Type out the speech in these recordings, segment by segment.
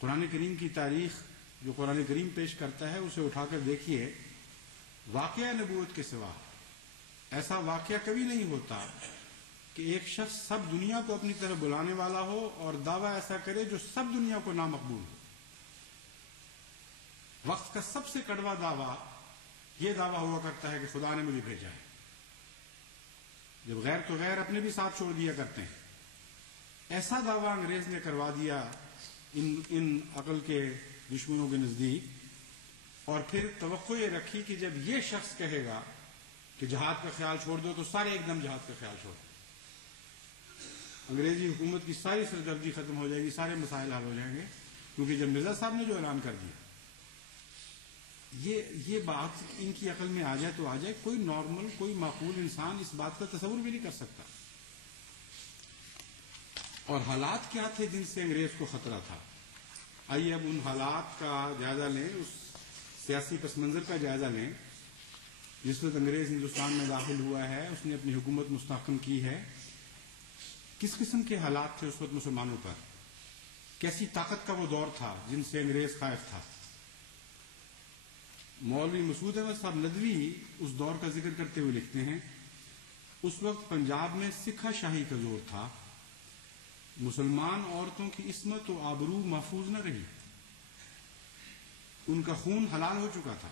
قرآن کریم کی تاریخ جو قرآن کریم پیش کرتا ہے اسے اٹھا کر دیکھیے، واقعہ نبوت کے سوا ایسا واقعہ کبھی نہیں ہوتا کہ ایک شخص سب دنیا کو اپنی طرف بلانے والا ہو اور دعویٰ ایسا کرے جو سب دنیا کو نامقبول ہو۔ وقت کا سب سے کڑوا دعویٰ یہ دعویٰ ہوا کرتا ہے کہ خدا نے مجھے بھیجا ہے، جب غیر تو غیر اپنے بھی ساتھ چھوڑ دیا کرتے ہیں۔ ایسا دعویٰ انگریز نے کروا دیا ان عقل کے دشمنوں کے نزدیک، اور پھر توقع یہ رکھی کہ جب یہ شخص کہے گا کہ جہاد کا خیال چھوڑ دو تو سارے ایک دم جہاد کا خیال چھوڑ دو، انگریزی حکومت کی ساری سردردی ختم ہو جائے گی، سارے مسائل حل ہو جائیں گے، کیونکہ جب مرزا صاحب نے جو اعلان کر دیا، یہ بات ان کی عقل میں آ جائے تو آ جائے، کوئی نارمل کوئی معقول انسان اس بات کا تصور بھی نہیں کر سکتا۔ اور حالات کیا تھے جن سے انگریز کو خطرہ تھا؟ آئیے اب ان حالات کا جائزہ لیں، اس سیاسی پس منظر کا جائزہ لیں جس وقت انگریز ہندوستان میں داخل ہوا ہے، اس نے اپنی حکومت مستحکم کی ہے۔ کس قسم کے حالات تھے اس وقت مسلمانوں پر؟ کیسی طاقت کا وہ دور تھا جن سے انگریز خائف تھا؟ مولوی مسعود احمد صاحب ندوی اس دور کا ذکر کرتے ہوئے لکھتے ہیں، اس وقت پنجاب میں سکھا شاہی کا زور تھا، مسلمان عورتوں کی عصمت و آبرو محفوظ نہ رہی، ان کا خون حلال ہو چکا تھا،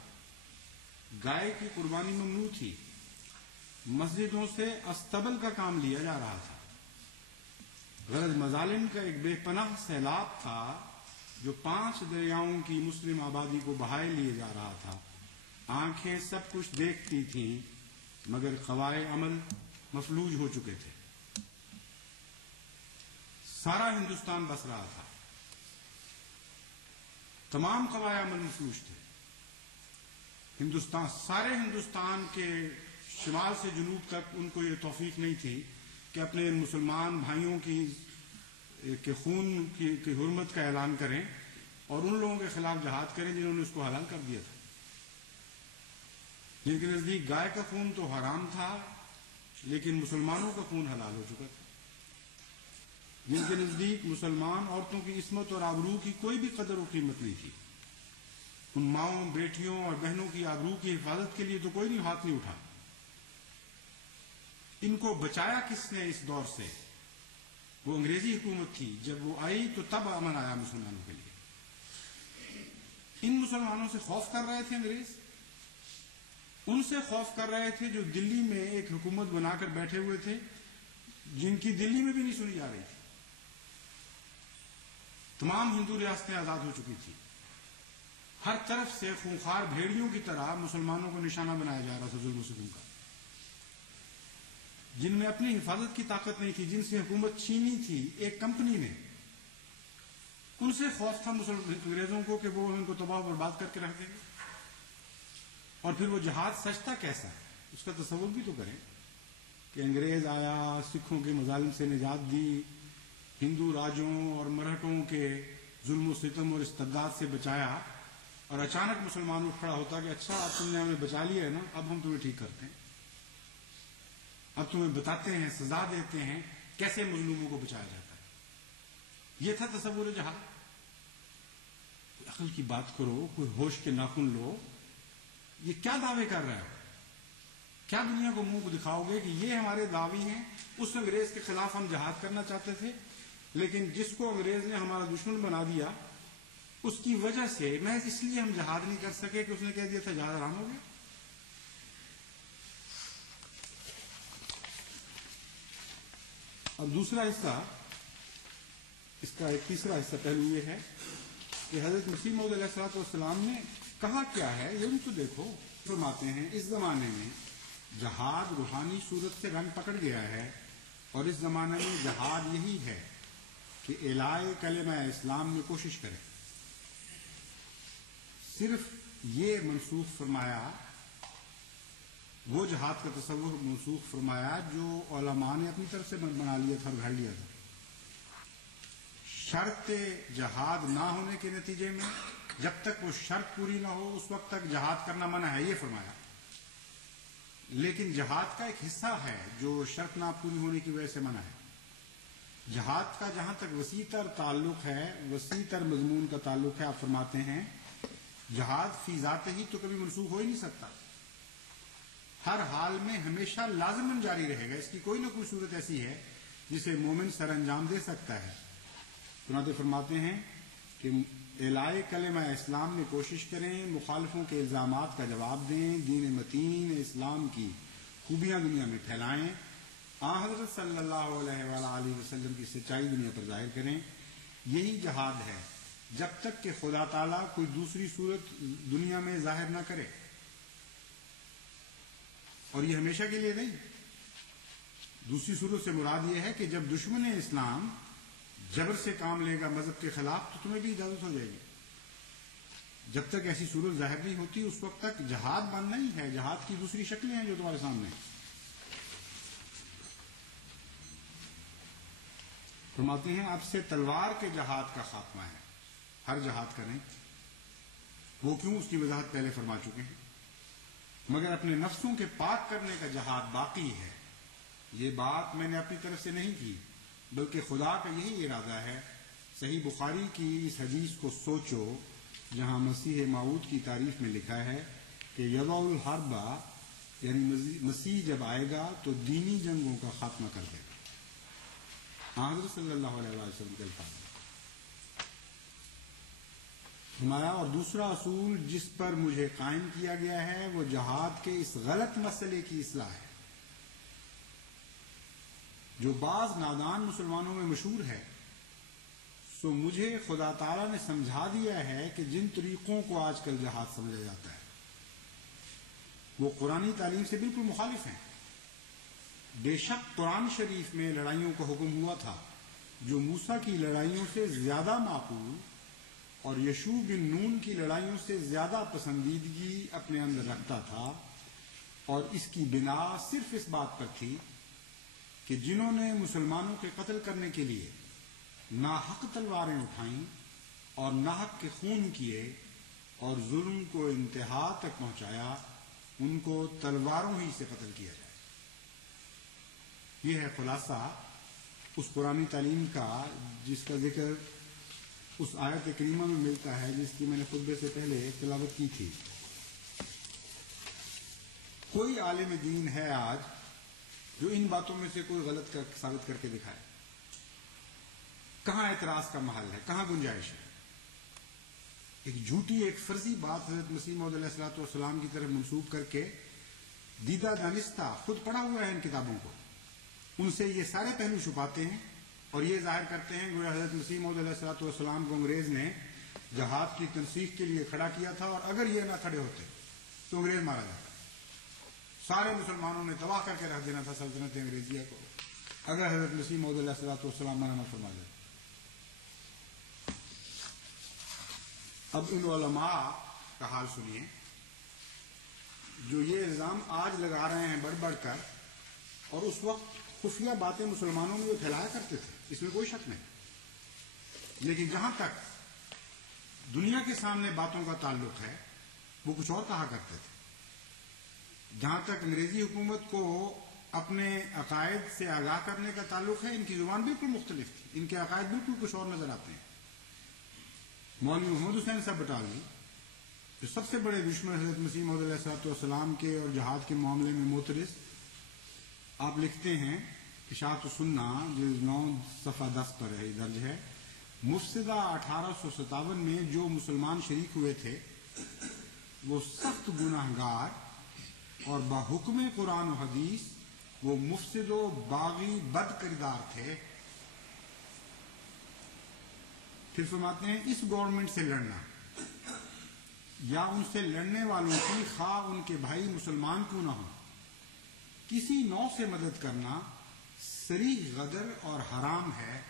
گائے کی قربانی ممنوع تھی، مسجدوں سے استبل کا کام لیا جا رہا تھا، غرض مظالم کا ایک بے پناہ سیلاب تھا جو 5 دریاؤں کی مسلم آبادی کو بہائے لیے جا رہا تھا۔ آنکھیں سب کچھ دیکھتی تھیں مگر قوائے عمل مفلوج ہو چکے تھے، سارا ہندوستان بس رہا تھا، تمام قوائے عمل مفلوج تھے، سارے ہندوستان کے شمال سے جنوب تک ان کو یہ توفیق نہیں تھی کہ اپنے مسلمان بھائیوں کے خون کی حرمت کا اعلان کریں اور ان لوگوں کے خلاف جہاد کریں جنہوں نے اس کو حلال کر دیا تھا، جن کے نزدیک گائے کا خون تو حرام تھا لیکن مسلمانوں کا خون حلال ہو چکا تھا، جن کے نزدیک مسلمان عورتوں کی عصمت اور آبرو کی کوئی بھی قدر و قیمت نہیں تھی، ان ماؤں بیٹیوں اور بہنوں کی آبرو کی حفاظت کے لیے تو کوئی نہیں ہاتھ نہیں اٹھا۔ ان کو بچایا کس نے اس دور سے؟ وہ انگریزی حکومت تھی، جب وہ آئی تو تب امن آیا مسلمانوں کے لیے۔ ان مسلمانوں سے خوف کر رہے تھے انگریز، ان سے خوف کر رہے تھے جو دلی میں ایک حکومت بنا کر بیٹھے ہوئے تھے، جن کی دلی میں بھی نہیں سنی جا رہی تھی، تمام ہندو ریاستیں آزاد ہو چکی تھی، ہر طرف سے خونخوار بھیڑیوں کی طرح مسلمانوں کو نشانہ بنایا جا رہا تھا ظلم و ستم کا، جن میں اپنی حفاظت کی طاقت نہیں تھی، جن سے حکومت چھینی تھی ایک کمپنی نے، ان سے خوف تھا انگریزوں کو کہ وہ ان کو تباہ و برباد کر کے رکھ دیں گے۔ اور پھر وہ جہاد سچتا کیسا ہے اس کا تصور بھی تو کریں کہ انگریز آیا، سکھوں کے مظالم سے نجات دی، ہندو راجوں اور مرہٹوں کے ظلم و ستم اور استبداد سے بچایا، اور اچانک مسلمان اٹھ کھڑا ہوتا کہ اچھا اب تم نے ہمیں بچا لیا ہے نا، اب ہم تمہیں ٹھیک کرتے ہیں، اب تمہیں بتاتے ہیں، سزا دیتے ہیں کیسے مظلوموں کو بچایا جاتا ہے۔ یہ تھا تصور جہاد۔ کوئی عقل کی بات کرو، کوئی ہوش کے ناخن لو، یہ کیا دعوے کر رہے ہو؟ کیا دنیا کو منہ کو دکھاؤ گے کہ یہ ہمارے دعوی ہیں؟ اس انگریز کے خلاف ہم جہاد کرنا چاہتے تھے، لیکن جس کو انگریز نے ہمارا دشمن بنا دیا اس کی وجہ سے محض اس لیے ہم جہاد نہیں کر سکے کہ اس نے کہہ دیا تھا جہاد حرام ہو گیا۔ اب دوسرا حصہ، اس کا ایک تیسرا حصہ پہلو یہ ہے کہ حضرت مسیح موعود علیہ الصلوۃ والسلام نے کہا کیا ہے، یہ بھی تو دیکھو۔ فرماتے ہیں اس زمانے میں جہاد روحانی صورت سے رنگ پکڑ گیا ہے، اور اس زمانے میں جہاد یہی ہے کہ اعلاء کلمہ اسلام میں کوشش کرے۔ صرف یہ منسوخ فرمایا، وہ جہاد کا تصور منسوخ فرمایا جو علماء نے اپنی طرف سے بنا لیا تھا اور گھڑ لیا تھا۔ شرط جہاد نہ ہونے کے نتیجے میں جب تک وہ شرط پوری نہ ہو اس وقت تک جہاد کرنا منع ہے، یہ فرمایا۔ لیکن جہاد کا ایک حصہ ہے جو شرط نہ پوری ہونے کی وجہ سے منع ہے، جہاد کا جہاں تک وسیع تر تعلق ہے، وسیع تر مضمون کا تعلق ہے، آپ فرماتے ہیں جہاد فی ذات ہی تو کبھی منسوخ ہو ہی نہیں سکتا، ہر حال میں ہمیشہ لازماً جاری رہے گا، اس کی کوئی نہ کوئی صورت ایسی ہے جسے مومن سر انجام دے سکتا ہے۔ چنانچہ فرماتے ہیں کہ اعلاء کلمہ اسلام میں کوشش کریں، مخالفوں کے الزامات کا جواب دیں، دین متین اسلام کی خوبیاں دنیا میں پھیلائیں، حضرت صلی اللہ علیہ وآلہ وسلم کی سچائی دنیا پر ظاہر کریں۔ یہی جہاد ہے جب تک کہ خدا تعالیٰ کوئی دوسری صورت دنیا میں ظاہر نہ کرے، اور یہ ہمیشہ کے لیے نہیں۔ دوسری صورت سے مراد یہ ہے کہ جب دشمن اسلام جبر سے کام لے گا مذہب کے خلاف تو تمہیں بھی اجازت ہو جائے گی۔ جب تک ایسی صورت ظاہر نہیں ہوتی اس وقت تک جہاد بند نہیں ہے، جہاد کی دوسری شکلیں ہیں جو تمہارے سامنے ہیں۔ فرماتے ہیں اب سے تلوار کے جہاد کا خاتمہ ہے، ہر جہاد کریں، وہ کیوں، اس کی وضاحت پہلے فرما چکے ہیں، مگر اپنے نفسوں کے پاک کرنے کا جہاد باقی ہے۔ یہ بات میں نے اپنی طرف سے نہیں کی بلکہ خدا کا یہی ارادہ ہے۔ صحیح بخاری کی اس حدیث کو سوچو جہاں مسیح موعود کی تعریف میں لکھا ہے کہ یضع الحرب، یعنی مسیح جب آئے گا تو دینی جنگوں کا خاتمہ کر دے گا۔ حضرت صلی اللہ علیہ وسلم کے الفاظ ہمارا اور دوسرا اصول جس پر مجھے قائم کیا گیا ہے وہ جہاد کے اس غلط مسئلے کی اصلاح ہے جو بعض نادان مسلمانوں میں مشہور ہے۔ سو مجھے خدا تعالیٰ نے سمجھا دیا ہے کہ جن طریقوں کو آج کل جہاد سمجھا جاتا ہے وہ قرآنی تعلیم سے بالکل مخالف ہیں۔ بے شک قرآن شریف میں لڑائیوں کا حکم ہوا تھا جو موسیٰ کی لڑائیوں سے زیادہ معقول اور یشوع بن نون کی لڑائیوں سے زیادہ پسندیدگی اپنے اندر رکھتا تھا، اور اس کی بنا صرف اس بات پر تھی کہ جنہوں نے مسلمانوں کے قتل کرنے کے لیے ناحق تلواریں اٹھائیں اور ناحق کے خون کیے اور ظلم کو انتہا تک پہنچایا، ان کو تلواروں ہی سے قتل کیا جائے۔ یہ ہے خلاصہ اس قرآنی تعلیم کا جس کا ذکر اس آیت کریمہ میں ملتا ہے جس کی میں نے خطبے سے پہلے تلاوت کی تھی۔ کوئی عالم دین ہے آج جو ان باتوں میں سے کوئی غلط ثابت کر کے دکھائے؟ کہاں اعتراض کا محل ہے، کہاں گنجائش ہے؟ ایک جھوٹی، ایک فرضی بات حضرت مسیح موعود علیہ الصلوۃ والسلام کی طرف منسوب کر کے دیدہ دانستہ خود پڑھا ہوا ہے ان کتابوں کو، ان سے یہ سارے پہلو چھپاتے ہیں اور یہ ظاہر کرتے ہیں کہ حضرت مسیح موعود علیہ الصلوۃ والسلام کو انگریز نے جہاد کی تنسیخ کے لیے کھڑا کیا تھا، اور اگر یہ نہ کھڑے ہوتے تو انگریز مارا جاتا۔ سارے مسلمانوں نے تباہ کر کے رکھ دینا تھا سلطنت انگریزیہ کو اگر حضرت مسیح موعود علیہ الصلوۃ والسلام منع نہ فرما جائے۔ اب ان علماء کا حال سنیے جو یہ الزام آج لگا رہے ہیں بڑھ بڑھ کر، اور اس وقت خفیہ باتیں مسلمانوں میں وہ پھیلایا کرتے تھے، اس میں کوئی شک نہیں، لیکن جہاں تک دنیا کے سامنے باتوں کا تعلق ہے وہ کچھ اور کہا کرتے تھے۔ جہاں تک انگریزی حکومت کو اپنے عقائد سے آگاہ کرنے کا تعلق ہے، ان کی زبان بالکل مختلف تھی، ان کے عقائد بالکل کچھ اور نظر آتے ہیں۔ مولوی محمد حسین صاحب بٹالوی جو سب سے بڑے دشمن حضرت مسیح موعود علیہ الصلوۃ والسلام کے اور جہاد کے معاملے میں معترض، آپ لکھتے ہیں اشاعت السنہ جلد 9 صفحہ 10 پر ہے درج ہے، مفسدہ 1857 میں جو مسلمان شریک ہوئے تھے وہ سخت گناہ گار اور بحکم قرآن و حدیث وہ مفسد و باغی بد کردار تھے۔ پھر فرماتے ہیں اس گورنمنٹ سے لڑنا یا ان سے لڑنے والوں کی خواہ ان کے بھائی مسلمان کیوں نہ ہوں، کسی نوع سے مدد کرنا صریح غدر اور حرام ہے۔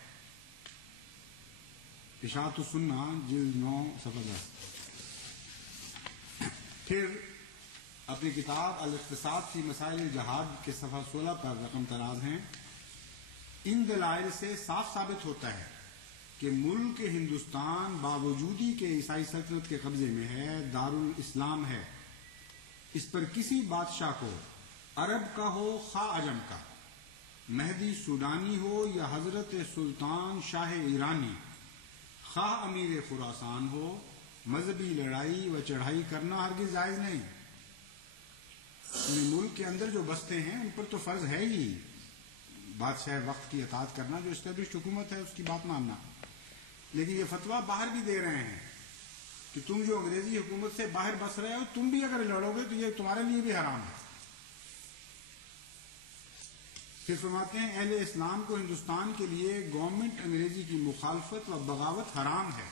اشاعت السنہ جلد 9 صفحہ 10۔ پھر اپنی کتاب الاقتصاد فی مسائل جہاد کے صفحہ 16 پر رقم تراز ہیں، ان دلائل سے صاف ثابت ہوتا ہے کہ ملک ہندوستان باوجودی کے عیسائی سلطنت کے قبضے میں ہے، دارالاسلام ہے، اس پر کسی بادشاہ کو عرب کا ہو خواہ عجم کا مہدی سودانی ہو یا حضرت سلطان شاہ ایرانی، خواہ امیر خراسان ہو، مذہبی لڑائی و چڑھائی کرنا ہرگز جائز نہیں۔ ملک کے اندر جو بستے ہیں ان پر تو فرض ہے ہی بادشاہ وقت کی اطاعت کرنا، جو اسٹیبلشڈ حکومت ہے اس کی بات ماننا، لیکن یہ فتویٰ باہر بھی دے رہے ہیں کہ تم جو انگریزی حکومت سے باہر بس رہے ہو، تم بھی اگر لڑو گے تو یہ تمہارے لیے بھی حرام ہے۔ پھر فرماتے ہیں اہل اسلام کو ہندوستان کے لیے گورنمنٹ انگریزی کی مخالفت و بغاوت حرام ہے۔